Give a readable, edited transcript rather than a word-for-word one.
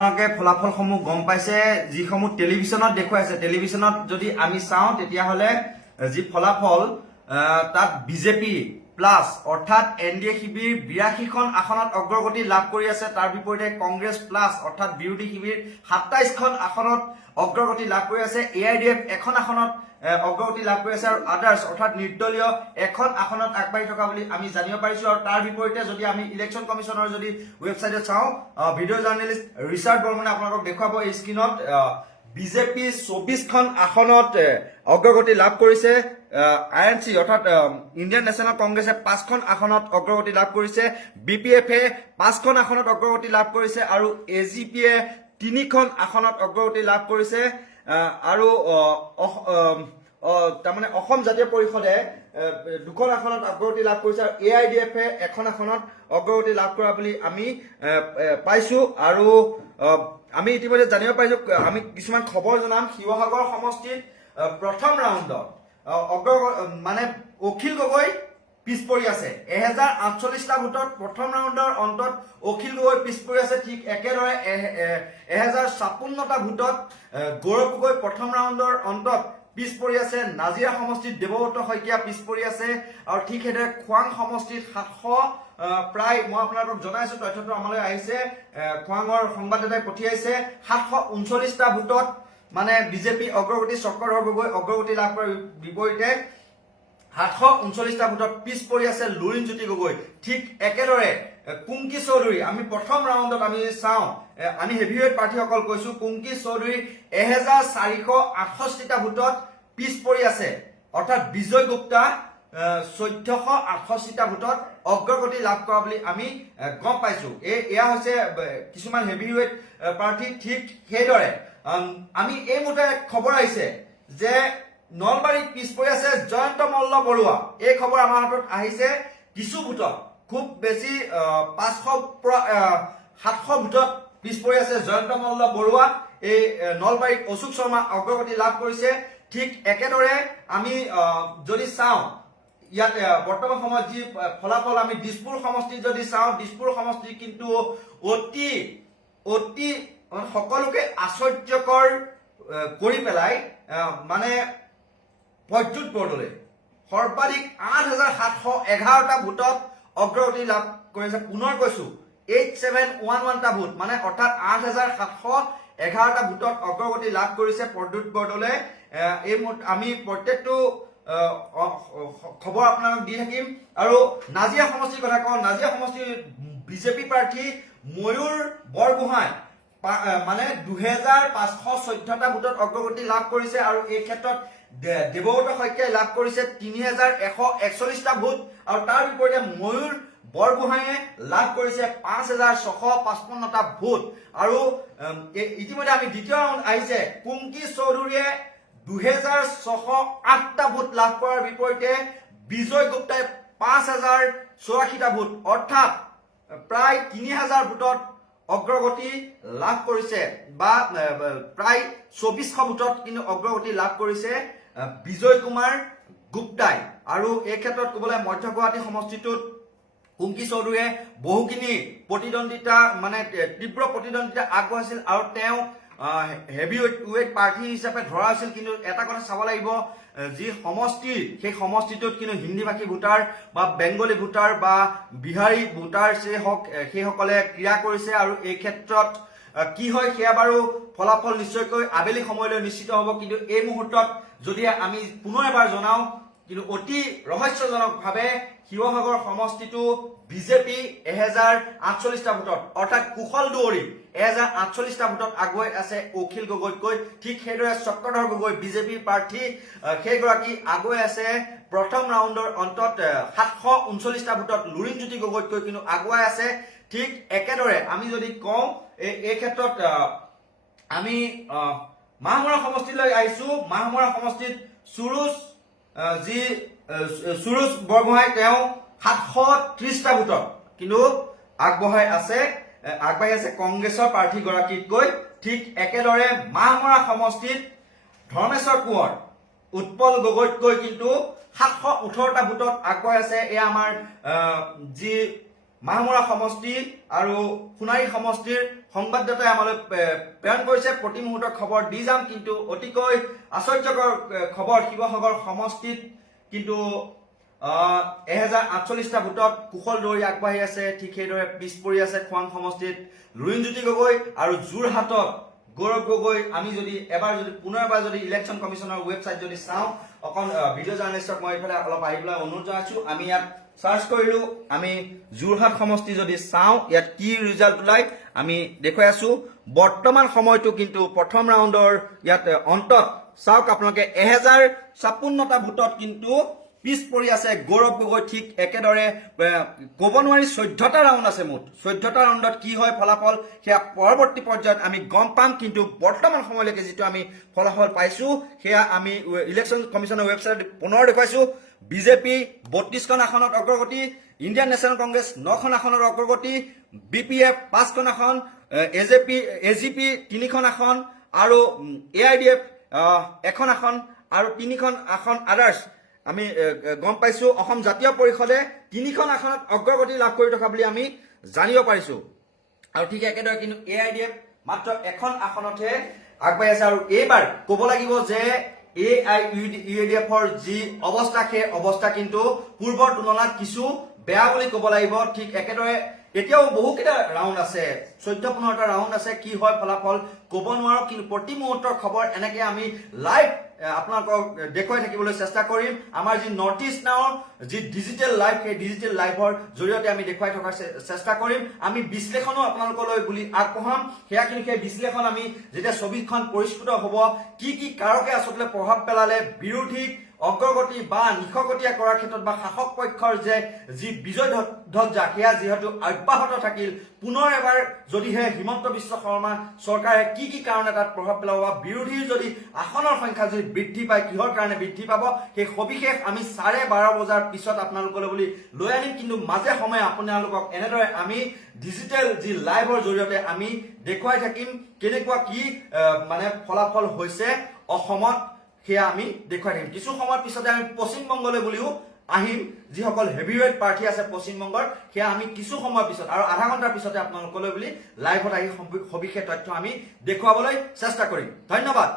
ফলাফলসমূহ গম পাইছে যিসমূহ টেলিভিছনত দেখুৱাইছে টেলিভিছনত যদি আমি চাওঁ তেতিয়াহ'লে যি ফলাফল তাত বিজেপি প্লাছ অৰ্থাৎ এনডিএ শিবিৰ 82খন আসনত অগ্ৰগতি লাভ কৰি আছে তাৰ বিপৰীতে কংগ্ৰেছ প্লাছ অৰ্থাৎ বিৰোধী শিবিৰ 27খন আসনত অগ্ৰগতি লাভ কৰি আছে এআইডিএফ এখন আসনত অগ্ৰগতি লাভ কৰি আছে আৰু আদাৰ্ছ অৰ্থাৎ নিৰ্দলীয় এখন আসনত আগবাঢ়ি থকা বুলি আমি জানিব পাৰিছো আৰু তাৰ বিপৰীতে যদি আমি ইলেকশ্যন কমিছনৰ যদি ৱেবছাইটত চাওঁ ভিডিঅ' জাৰ্নেলিষ্ট ৰিচাৰ্ড বৰ্মনে আপোনালোকক দেখুৱাব এই স্ক্ৰীনত বিজেপি 24খন আসনত অগ্ৰগতি লাভ কৰিছে আইএনচি অৰ্থাৎ ইণ্ডিয়ান নেশ্যনেল কংগ্ৰেছে 5খন আসনত অগ্ৰগতি লাভ কৰিছে বিপিএফে 5খন আসনত অগ্ৰগতি লাভ কৰিছে আৰু এজিপিয়ে 3খন আসনত অগ্ৰগতি লাভ কৰিছে আৰু তাৰমানে অসম জাতীয় পৰিষদে 2খন আসনত অগ্ৰগতি লাভ কৰিছে আৰু এআইডিএফে এখন আসনত অগ্ৰগতি লাভ কৰা বুলি আমি পাইছো আৰু আমি ইতিমধ্যে জানিব পাৰিছো আমি কিছুমান খবৰ জনাম শিৱসাগৰ সমষ্টিত প্ৰথম ৰাউণ্ডত মানে অখিল গগৈ পিছ পৰি আছে 1048টা ভোটত প্ৰথম ৰাউণ্ডৰ অন্তত অখিল গগৈ পিছ পৰি আছে ঠিক একেদৰে 1056টা ভোটত গৌৰৱ গগৈ প্ৰথম ৰাউণ্ডৰ অন্তত পিছ পৰি আছে নাজিৰা সমষ্টিত দেৱব্ৰত শইকীয়া পিছ পৰি আছে আৰু ঠিক সেইদৰে খোৱাং সমষ্টিত 700 প্ৰায় মই আপোনালোকক জনাইছো তথ্যটো আমালৈ আহিছে খোৱাঙৰ সংবাদদাতাই পঠিয়াইছে 739টা ভোটত মানে বিজেপি অগ্ৰগতি চক্ৰধৰ গগৈ অগ্ৰগতি লাভ কৰাৰ বিপৰীতে 739টা ভোটত পিছ পৰি আছে লুৰিণজ্যোতি গগৈ ঠিক একেদৰে কুংকি চৌধুৰী আমি প্ৰথম ৰাউণ্ডত আমি চাওঁ আমি হেভিৱেট প্ৰাৰ্থীসকল কৈছো কুংকি চৌধুৰী 1468টা ভোটত পিছ পৰি আছে অৰ্থাৎ বিজয় গুপ্তা 1468টা ভোটত অগ্ৰগতি লাভ কৰা বুলি আমি গম পাইছো এয়া হৈছে কিছুমান হেভিৱেট প্ৰাৰ্থী ঠিক সেইদৰে আমি এই মুহূৰ্তে খবৰ আহিছে যে নলবাৰীত পিছ পৰি আছে জয়ন্ত মল্ল বৰুৱা এই খবৰ আমাৰ হাতত আহিছে কিছু ভোটত খুব বেছি 700 ভোটত পিছ পৰি আছে জয়ন্ত মল্ল বৰুৱা এই নলবাৰীত অশোক শৰ্মা অগ্ৰগতি লাভ কৰিছে ঠিক একেদৰে আমি যদি চাওঁ ইয়াত বৰ্তমান সময়ত যি ফলাফল আমি দিছপুৰ সমষ্টিত যদি চাওঁ দিছপুৰ সমষ্টি কিন্তু অতি সকলোকে আশ্চৰ্যকৰ কৰি পেলাই মানে প্ৰদ্যুৎ বৰদলৈ সৰ্বাধিক 8711টা ভোটত অগ্ৰগতি লাভ কৰিছে পুনৰ কৈছো 8711টা ভোট মানে অৰ্থাৎ 8711টা ভোটত অগ্ৰগতি লাভ কৰিছে প্ৰদ্যুৎ বৰদলৈ এই আমি প্ৰত্যেকটো খবৰ আপোনালোক দি থাকিম আৰু নাজিয়া সমষ্টিৰ কথা কওঁ নাজিয়া সমষ্টিৰ বিজেপি প্ৰাৰ্থী ময়ূৰ বৰগোহাঁই মানে 2514টা ভোটত অগ্ৰগতি লাভ কৰিছে আৰু এই ক্ষেত্ৰত দেৱব্ৰত শইকীয়াই লাভ কৰিছে 3141টা ভোট আৰু তাৰ বিপৰীতে ময়ূৰ বৰগোহাঁয়ে লাভ কৰিছে 5655টা ভোট আৰু ইতিমধ্যে আমি দ্বিতীয় ৰাউণ্ড আহিছে কুংকি চৌধুৰীয়ে 2608টা ভোট লাভ কৰাৰ বিপৰীতে বিজয় গুপ্তাই 5084টা ভোট অৰ্থাৎ প্ৰায় 3000 ভোটত অগ্ৰগতি লাভ কৰিছে বা প্ৰায় 2400 ভোটত কিন্তু অগ্ৰগতি লাভ কৰিছে বিজয় কুমাৰ গুপ্তাই আৰু এই ক্ষেত্ৰত ক'বলৈ মধ্য গুৱাহাটী সমষ্টিটোত কুংকি চৌধুৰীয়ে বহুখিনি প্ৰতিদ্বন্দ্বিতা মানে তীব্ৰ প্ৰতিদ্বন্দ্বিতা আগবঢ়াইছিল আৰু তেওঁ হেভিৱেট প্ৰাৰ্থী হিচাপে ধৰা হৈছিল কিন্তু এটা কথা চাব লাগিব যি সমষ্টি সেই সমষ্টিটোত কিন্তু হিন্দী ভাষী ভোটাৰ বা বেংগলী ভোটাৰ বা বিহাৰী ভোটাৰ সেইসকলে ক্ৰিয়া কৰিছে আৰু এই ক্ষেত্ৰত কি হয় সেয়া বাৰু ফলাফল নিশ্চয়কৈ আবেলি সময়লৈ নিশ্চিত হ'ব কিন্তু এই মুহূৰ্তত যদি আমি পুনৰ এবাৰ জনাওঁ কিন্তু অতি ৰহস্যজনকভাৱে শিৱসাগৰ সমষ্টিটো বিজেপি 1048টা ভোটত অৰ্থাৎ কুশল দুৱৰী 1048টা ভোটত আগুৱাই আছে অখিল গগৈতকৈ ঠিক সেইদৰে চক্ৰধৰ গগৈ বিজেপিৰ প্ৰাৰ্থী সেইগৰাকী আগুৱাই আছে প্ৰথম ৰাউণ্ডৰ অন্তত 739টা ভোটত লুৰিণজ্যোতি গগৈতকৈ কিন্তু আগুৱাই আছে ঠিক একেদৰে আমি যদি কওঁ এই ক্ষেত্ৰত আমি মাহমৰা সমষ্টিলৈ আহিছো মাহমৰা সমষ্টিত সুৰুজ বৰগোহাঁই তেওঁ 730টা ভোটত কিন্তু আগবাঢ়ি আছে কংগ্ৰেছৰ প্ৰাৰ্থীগৰাকীতকৈ ঠিক একেদৰে মাহমৰা সমষ্টিত ধৰ্মেশ্বৰ কোঁৱৰ উৎপল গগৈতকৈ কিন্তু 718টা ভোটত আগবাঢ়ি আছে এয়া আমাৰ যি মাহমৰা সমষ্টি আৰু সোণাৰী সমষ্টিৰ সংবাদদাতাই আমালৈ প্ৰেৰণ কৰিছে। প্ৰতি মুহূৰ্তৰ খবৰ দি যাম, কিন্তু অতিকৈ আশ্চৰ্যকৰ খবৰ, শিৱসাগৰ সমষ্টিত কিন্তু 1048টা ভোটত কুশল দৌৰি আগবাঢ়ি আছে। ঠিক সেইদৰে পিছ পৰি আছে খোৱাং সমষ্টিত লুৰিণজ্যোতি গগৈ আৰু যোৰহাটত গৌৰৱ গগৈ। আমি যদি পুনৰবাৰ যদি ইলেকশ্যন কমিশ্যনৰ ৱেবছাইট যদি চাওঁ, অকণ ভিডিঅ' জাৰ্নেলিষ্টক মই এইফালে অলপ আহিবলৈ অনুৰোধ জনাইছো। আমি ইয়াত সাৰ্চ কৰিলো, আমি যোৰহাট সমষ্টি যদি চাওঁ ইয়াত কি ৰিজাল্ট ওলাই আমি দেখুৱাই আছো। বৰ্তমান সময়টো কিন্তু প্ৰথম ৰাউণ্ডৰ ইয়াত অন্তত চাওক আপোনালোকে 1056টা ভোটত কিন্তু পিছ পৰি আছে গৌৰৱ গগৈ। ঠিক একেদৰে ক'ব নোৱাৰি 14টা ৰাউণ্ড আছে মুঠ। 14টা ৰাউণ্ডত কি হয় ফলাফল সেয়া পৰৱৰ্তী পৰ্যায়ত আমি গম পাম, কিন্তু বৰ্তমান সময়লৈকে যিটো আমি ফলাফল পাইছো সেয়া আমি ইলেকশ্যন কমিশ্যনৰ ৱেবছাইটত পুনৰ দেখুৱাইছো। বিজেপি 32খন আসনত অগ্ৰগতি, ইণ্ডিয়ান নেশ্যনেল কংগ্ৰেছ 9খন আসনত অগ্ৰগতি, BPF 5খন আসন, AGP 3খন আসন আৰু AIDF 1খন আসন আৰু 3খন আসন আদাৰ্ছ আমি গম পাইছো। অসম জাতীয় পৰিষদে 3খন আসনত অগ্ৰগতি লাভ কৰি থকা বুলি আমি জানিব পাৰিছো। আৰু ঠিক একেদৰে কিন্তু AIDF মাত্ৰ 1খন আসনতহে আগবাঢ়ি আছে। আৰু এইবাৰ ক'ব লাগিব যে AIUDFৰ যি অৱস্থা, সেই অৱস্থা কিন্তু পূৰ্বৰ তুলনাত কিছু বেয়া বুলি ক'ব লাগিব। ঠিক একেদৰে এতিয়াও বহুকেইটা ৰাউণ্ড আছে, 14-15টা ৰাউণ্ড আছে। কি হয় ফলাফল ক'ব নোৱাৰো, কিন্তু প্ৰতি মুহূৰ্তৰ খবৰ এনেকে আমি লাইভ আপোনালোকক দেখুৱাই থাকিবলৈ চেষ্টা কৰিম। আমাৰ যি নৰ্থ ইষ্ট নাওৰ যি ডিজিটেল লাইভ, সেই ডিজিটেল লাইভৰ জৰিয়তে আমি দেখুৱাই থকাৰ চেষ্টা কৰিম। আমি বিশ্লেষণো আপোনালোকলৈ বুলি আগবঢ়াম। সেয়া কিন্তু সেই বিশ্লেষণ আমি যেতিয়া ছবিখন পৰিস্ফুট হ'ব, কি কি কাৰকে আচলতে প্ৰভাৱ পেলালে বিৰোধীক অগ্ৰগতি বা নিশকতীয়া কৰাৰ ক্ষেত্ৰত বা শাসক পক্ষৰ যি বিজয় ধ্বজা সেয়া যিহেতু অব্যাহত থাকিল, পুনৰ এবাৰ যদিহে হিমন্ত বিশ্ব শৰ্মা চৰকাৰে কি কি কাৰণে তাত প্ৰভাৱ পেলাব বা বিৰোধীৰ যদি আসনৰ সংখ্যা যদি বৃদ্ধি পায়, কিহৰ কাৰণে বৃদ্ধি পাব, সেই সবিশেষ আমি 12:30 বজাৰ পিছত আপোনালোকলৈ বুলি লৈ আনিম। কিন্তু মাজে সময়ে আপোনালোকক এনেদৰে আমি ডিজিটেল যি লাইভৰ জৰিয়তে আমি দেখুৱাই থাকিম কেনেকুৱা কি মানে ফলাফল হৈছে অসমত, সেয়া আমি দেখুৱাই থাকিম। কিছু সময়ৰ পিছতে আমি পশ্চিমবংগলৈ বুলিও আহিম। যিসকল হেভিৱেট প্ৰাৰ্থী আছে পশ্চিমবংগৰ, সেয়া আমি কিছু সময়ৰ পিছত আৰু আধা ঘণ্টাৰ পিছতে আপোনালোকলৈ বুলি লাইভত আহি সবিশেষ তথ্য আমি দেখুৱাবলৈ চেষ্টা কৰিম। ধন্যবাদ।